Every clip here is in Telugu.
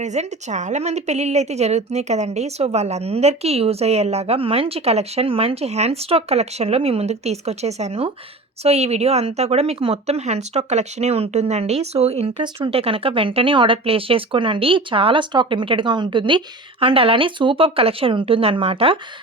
ప్రెజెంట్ చాలామంది పెళ్ళిళ్ళైతే జరుగుతున్నాయి కదండీ! సో, వాళ్ళందరికీ యూజ్ అయ్యేలాగా మంచి కలెక్షన్, మంచి హ్యాండ్ స్టాక్ కలెక్షన్‌లో మీ ముందుకు తీసుకొచ్చేసాను. సో, ఈ వీడియో అంతా కూడా మీకు మొత్తం హ్యాండ్ స్టాక్ కలెక్షనే ఉంటుందండి. సో, ఇంట్రెస్ట్ ఉంటే కనుక వెంటనే ఆర్డర్ ప్లేస్ చేసుకోనండి. చాలా స్టాక్ లిమిటెడ్‌గా ఉంటుంది. అండ్ అలానే సూపర్బ్ కలెక్షన్ ఉంటుందనమాట.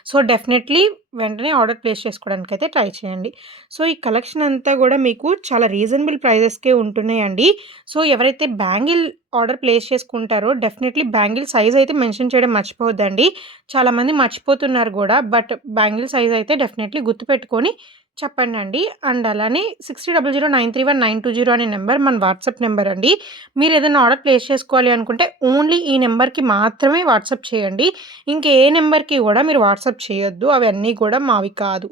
సో, డెఫినెట్‌లీ వెంటనే ఆర్డర్ ప్లేస్ చేసుకోవడానికైతే ట్రై చేయండి. సో, ఈ కలెక్షన్ అంతా గూడా మీకు చాలా రీజనబుల్ ప్రైజెస్‌కే ఉంటున్నాయండి. సో, ఎవరైతే బ్యాంగిల్ ఆర్డర్ ప్లేస్ చేసుకుంటారో డెఫినెట్‌లీ బ్యాంగిల్ సైజ్ అయితే మెన్షన్ చేయడం మర్చిపోవద్దండి. చాలామంది మర్చిపోతున్నారు గూడా. బట్ బ్యాంగిల్ సైజ్ అయితే డెఫినెట్‌లీ గుర్తుపెట్టుకొని చెప్పండండి. అండ్ అలానే 6000931920 అనే నంబర్ మన వాట్సాప్ నంబర్ అండి. మీరేదైనా ఆర్డర్ ప్లేస్ చేసుకోవాలి అనుకుంటే ఓన్లీ ఈ నంబర్‌కి మాత్రమే వాట్సాప్ చేయండి. ఇంకే నంబర్‌కి గూడా మీరు వాట్సాప్ చేయొద్దు. అవన్నీ కూడా మావి కాదు.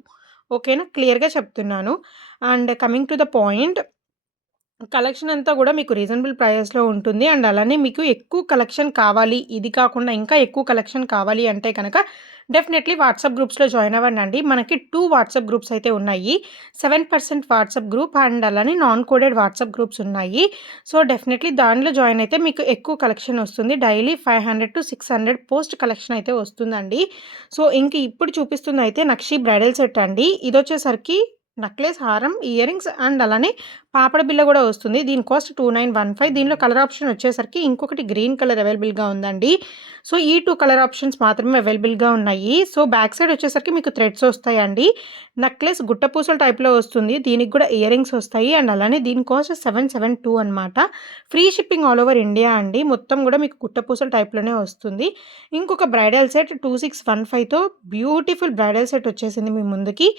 ఓకేనా? క్లియర్‌గా చెప్తున్నాను. And coming to the point, collection అంతా గూడా మీకు రీజనబుల్ ప్రైజెస్‌లో ఉంటుంది. అండ్ అలానే మీకు ఎక్కువ కలెక్షన్ కావాలి, ఇది కాకుండా ఇంకా ఎక్కువ కలెక్షన్ కావాలి అంటే కనుక డెఫినెట్‌లీ వాట్సాప్ గ్రూప్స్‌లో జాయిన్ అవ్వండండి. మనకి 2 వాట్సాప్ గ్రూప్స్ అయితే ఉన్నాయి. 7% వాట్సాప్ గ్రూప్ అండ్ అలానే నాన్ కోడెడ్ వాట్సాప్ గ్రూప్స్ ఉన్నాయి. సో, డెఫినెట్‌లీ దానిలో జాయిన్ అయితే మీకు ఎక్కువ కలెక్షన్ వస్తుంది. డైలీ 500-600 పోస్ట్ కలెక్షన్ అయితే వస్తుందండి. సో, ఇంక ఇప్పుడు చూపిస్తుందయితే నక్షి బ్రైడల్ సెట్ అండి. ఇదొచ్చేసరికి నెక్లెస్, హారం, ఇయర్ రింగ్స్ అండ్ అలానే పాపడ బిళ్ళ గూడా వస్తుంది. దీని కాస్ట్ 2915. దీనిలో కలర్ ఆప్షన్ వచ్చేసరికి ఇంకొకటి గ్రీన్ కలర్ అవైలబుల్‌గా ఉందండి. సో, ఈ 2 కలర్ ఆప్షన్స్ మాత్రమే అవైలబుల్‌గా ఉన్నాయి. సో, బ్యాక్ సైడ్ వచ్చేసరికి మీకు థ్రెడ్స్ వస్తాయండి. నెక్లెస్ గుట్టపూసల టైప్‌లో వస్తుంది. దీనికి గూడా ఇయర్ రింగ్స్ వస్తాయి. అండ్ అలానే దీని కాస్ట్ 772 అనమాట. Free shipping all over India అండి. మొత్తం గూడా మీకు గుట్టపూసల టైప్‌లోనే వస్తుంది. ఇంకొక బ్రైడల్ సెట్ 2615తో బ్యూటిఫుల్ బ్రైడల్ సెట్ వచ్చేసింది మీ ముందుకి.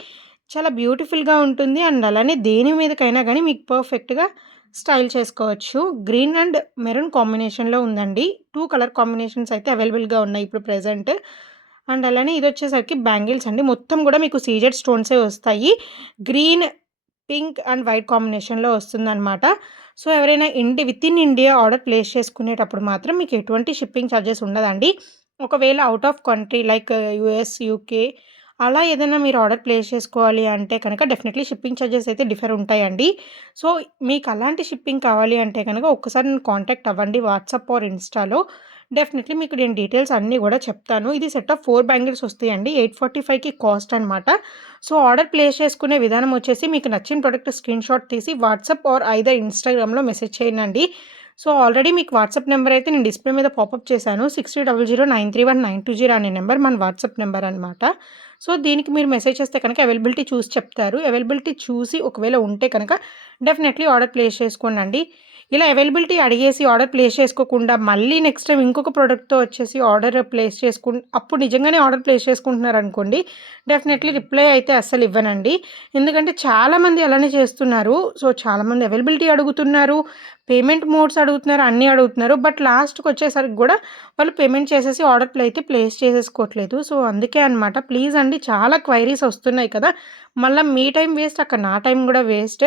చాలా బ్యూటిఫుల్‌గా ఉంటుంది. అండ్ అలానే దేని మీదకైనా గానీ మీకు పర్ఫెక్ట్‌గా స్టైల్ చేసుకోవచ్చు. గ్రీన్ అండ్ మెరూన్ కాంబినేషన్‌లో ఉందండి. 2 కలర్ కాంబినేషన్స్ అయితే అవైలబుల్‌గా ఉన్నాయి ఇప్పుడు ప్రెజెంట్. అండ్ అలానే ఇదొచ్చేసరికి బ్యాంగిల్స్ అండి. మొత్తం గూడా మీకు సీజెడ్ స్టోన్సే వస్తాయి. గ్రీన్, పింక్ అండ్ వైట్ కాంబినేషన్‌లో వస్తుందనమాట. సో, ఎవరైనా వితిన్ ఇండియా ఆర్డర్ ప్లేస్ చేసుకునేటప్పుడు మాత్రం మీకు ఎటువంటి షిప్పింగ్ చార్జెస్ ఉండదండి. ఒకవేళ out of country like US, UK అలా ఏదైనా మీరు ఆర్డర్ ప్లేస్ చేసుకోవాలి అంటే కనుక డెఫినెట్‌లీ షిప్పింగ్ చార్జెస్ అయితే డిఫర్ ఉంటాయండి. సో, మీకు అలాంటి షిప్పింగ్ కావాలి అంటే కనుక ఒక్కసారి నన్ను కాంటాక్ట్ అవ్వండి వాట్సాప్ ఆర్ ఇన్‌స్టాలో. డెఫినెట్‌లీ మీకు నేను డీటెయిల్స్ అన్నీ గూడా చెప్తాను. ఇది సెట్ ఆఫ్ 4 బ్యాంగిల్స్ వస్తాయండి. 845కి కాస్ట్ అనమాట. సో, ఆర్డర్ ప్లేస్ చేసుకునే విధానం వచ్చేసి మీకు నచ్చిన ప్రొడక్ట్ స్క్రీన్‌షాట్ తీసి వాట్సాప్ ఆర్ ఐదర్ ఇన్‌స్టాగ్రామ్‌లో మెసేజ్ చేయండండి. సో, ఆల్రెడీ మీకు వాట్సాప్ నంబర్ అయితే నేను డిస్‌ప్లే మీద పాపప్ చేశాను. 6000931920 అనే నంబర్ మన వాట్సాప్ నంబర్ అనమాట. సో, దీనికి మీరు మెసేజ్ చేస్తే కనుక అవైలబిలిటీ చూసి చెప్తారు. అవైలబిలిటీ చూసి ఒకవేళ ఉంటే కనుక డెఫినెట్‌లీ ఆర్డర్ ప్లేస్ చేసుకోండండి. ఇలా అవైలబిలిటీ అడిగేసి ఆర్డర్ ప్లేస్ చేసుకోకుండా మళ్ళీ నెక్స్ట్ టైమ్ ఇంకొక ప్రొడక్ట్‌తో వచ్చేసి ఆర్డర్ ప్లేస్ అప్పుడు నిజంగానే ఆర్డర్ ప్లేస్ చేసుకుంటున్నారనుకోండి, డెఫినెట్‌లీ రిప్లై అయితే అస్సలు ఇవ్వనండి. ఎందుకంటే చాలామంది అలానే చేస్తున్నారు. సో, చాలామంది అవైలబిలిటీ అడుగుతున్నారు, పేమెంట్ మోడ్స్ అడుగుతున్నారు, అన్నీ అడుగుతున్నారు. బట్ లాస్ట్‌కొచ్చేసరికి గూడా వాళ్ళు పేమెంట్ చేసేసి ఆర్డర్‌లు అయితే ప్లేస్ చేసేసుకోవట్లేదు. సో, అందుకే అనమాట. ప్లీజ్ అండి, చాలా క్వైరీస్ వస్తున్నాయి కదా! మళ్ళా మీ టైం వేస్ట్, అక్కడ నా టైం గూడా వేస్ట్.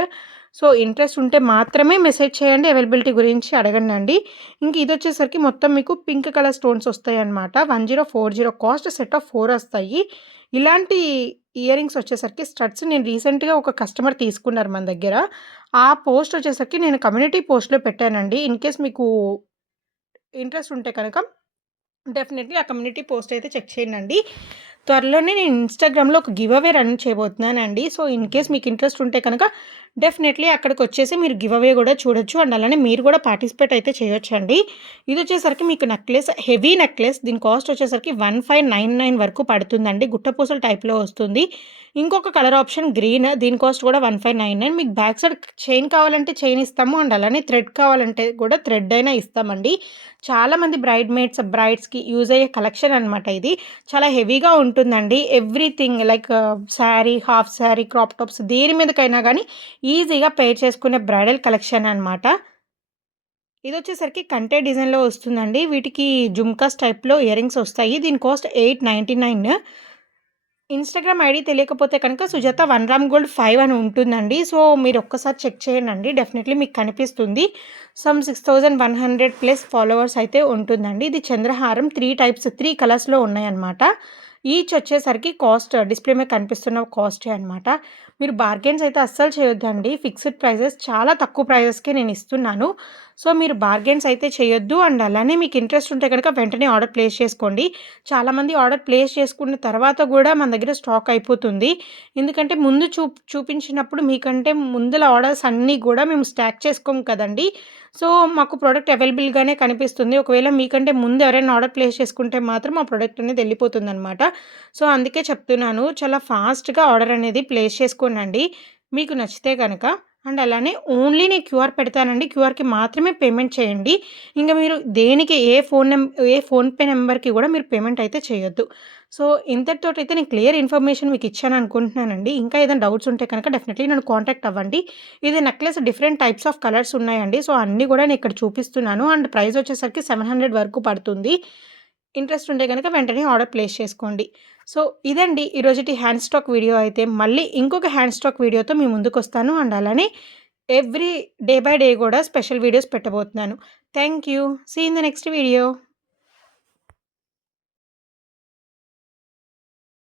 సో, ఇంట్రెస్ట్ ఉంటే మాత్రమే మెసేజ్ చేయండి. అవైలబిలిటీ గురించి అడగండండి. ఇంక ఇదొచ్చేసరికి మొత్తం మీకు పింక్ కలర్ స్టోన్స్ వస్తాయన్నమాట. 1040 కాస్ట్ సెట్ ఆఫ్ 4 వస్తాయి. ఇలాంటి ఇయర్ రింగ్స్ వచ్చేసరికి స్టడ్స్ నేను రీసెంట్‌గా ఒక కస్టమర్ తీసుకున్నారు మన దగ్గర. ఆ పోస్ట్ వచ్చేసరికి నేను కమ్యూనిటీ పోస్ట్‌లో పెట్టానండి. ఇన్ కేస్ మీకు ఇంట్రెస్ట్ ఉంటే కనుక డెఫినెట్‌లీ ఆ కమ్యూనిటీ పోస్ట్ అయితే చెక్ చేయండండి. త్వరలోనే నేను ఇన్‌స్టాగ్రామ్‌లో ఒక గివ్ అవే రన్ చేయబోతున్నానండి. సో, ఇన్ కేస్ మీకు ఇంట్రెస్ట్ ఉంటే కనుక డెఫినెట్‌లీ అక్కడికొచ్చేసి మీరు గివ్ అవే గూడా చూడొచ్చు. అండ్ అలానే మీరు గూడా పార్టిసిపేట్ అయితే చేయొచ్చండి. ఇదొచ్చేసరికి మీకు నెక్లెస్, హెవీ నెక్లెస్, దీని కాస్ట్ వచ్చేసరికి 1599 వరకు పడుతుందండి. గుట్టపూసల టైప్‌లో వస్తుంది. ఇంకొక కలర్ ఆప్షన్ గ్రీన్, దీని కాస్ట్ కూడా 1599. మీకు బ్యాక్ సైడ్ చైన్ కావాలంటే చైన్ ఇస్తాము. అండ్ అలానే థ్రెడ్ కావాలంటే కూడా థ్రెడ్ అయినా ఇస్తామండి. చాలామంది బ్రైడ్స్‌కి యూజ్ అయ్యే కలెక్షన్ అనమాట ఇది. చాలా హెవీగా ఉంటుందండి. Everything like sari, half sari, crop tops దేని మీదకైనా గానీ ఈజీగా పెయిర్ చేసుకునే బ్రైడల్ కలెక్షన్ అనమాట. ఇదొచ్చేసరికి కంటే డిజైన్‌లో వస్తుందండి. వీటికి జుమ్కాస్ టైప్‌లో ఇయర్ రింగ్స్ వస్తాయి. దీని కాస్ట్ 899. ఇన్‌స్టాగ్రామ్ ఐడీ తెలియకపోతే కనుక సుజాత 1 గ్రామ్ గోల్డ్ 5 అని ఉంటుందండి. సో, మీరొక్కసారి చెక్ చేయండండి. డెఫినెట్‌లీ మీకు కనిపిస్తుంది. 6100 ప్లస్ ఫాలోవర్స్ అయితే ఉంటుందండి. ఇది చంద్రహారం 3 టైప్స్, 3 కలర్స్‌లో ఉన్నాయన్నమాట. ఈచ్ వచ్చేసరికి కాస్ట్ డిస్‌ప్లే మీద కనిపిస్తున్న కాస్టే అనమాట. మీరు బార్గెన్స్ అయితే అస్సలు చేయొద్దండి. ఫిక్స్డ్ ప్రైజెస్, చాలా తక్కువ ప్రైజెస్‌కే నేను ఇస్తున్నాను. సో, మీరు బార్గెన్స్ అయితే చేయొద్దు. అండ్ అలానే మీకు ఇంట్రెస్ట్ ఉంటే గనక వెంటనే ఆర్డర్ ప్లేస్ చేసుకోండి. చాలామంది ఆర్డర్ ప్లేస్ చేసుకున్న తర్వాత గూడా మన దగ్గర స్టాక్ అయిపోతుంది. ఎందుకంటే ముందు చూపించినప్పుడు మీకంటే ముందల ఆర్డర్స్ అన్నీ గూడా మేము స్టాక్ చేసుకోము కదండీ! సో, మాకు ప్రొడక్ట్ అవైలబుల్‌గానే కనిపిస్తుంది. ఒకవేళ మీకంటే ముందు ఎవరైనా ఆర్డర్ ప్లేస్ చేసుకుంటే మాత్రం ఆ ప్రొడక్ట్ అనేది ఎళ్ళిపోతుందనమాట. సో, అందుకే చెప్తున్నాను. చాలా ఫాస్ట్‌గా ఆర్డర్ అనేది ప్లేస్ చేసుకోండండి. మీకు నచ్చితే గనక. అండ్ అలానే ఓన్లీ నేను క్యూఆర్ పెడతానండి. క్యూఆర్‌కి మాత్రమే పేమెంట్ చేయండి. ఇంక మీరు దేనికి ఏ ఫోన్‌పే నంబర్‌కి గూడా మీరు పేమెంట్ అయితే చేయొద్దు. సో, ఇంతటితోటైతే నేను క్లియర్ ఇన్ఫర్మేషన్ మీకు ఇచ్చాననుకుంటున్నానండి. ఇంకా ఏదైనా డౌట్స్ ఉంటే కనుక డెఫినెట్‌లీ నన్ను కాంటాక్ట్ అవ్వండి. ఇది necklace different types of colours ఉన్నాయండి. సో, అన్నీ గూడా నేను ఇక్కడ చూపిస్తున్నాను. అండ్ ప్రైస్ వచ్చేసరికి 700 వరకు పడుతుంది. ఇంట్రెస్ట్ ఉంటే గనక వెంటనే ఆర్డర్ ప్లేస్ చేసుకోండి. సో, ఇదండి ఈరోజుటి హ్యాండ్ స్టాక్ వీడియో అయితే. మళ్ళీ ఇంకొక హ్యాండ్ స్టాక్ వీడియోతో మీ ముందుకొస్తాను. అండ్ అలానే ఎవ్రీ డే బై డే గూడా స్పెషల్ వీడియోస్ పెట్టబోతున్నాను. Thank you. See you in the next video.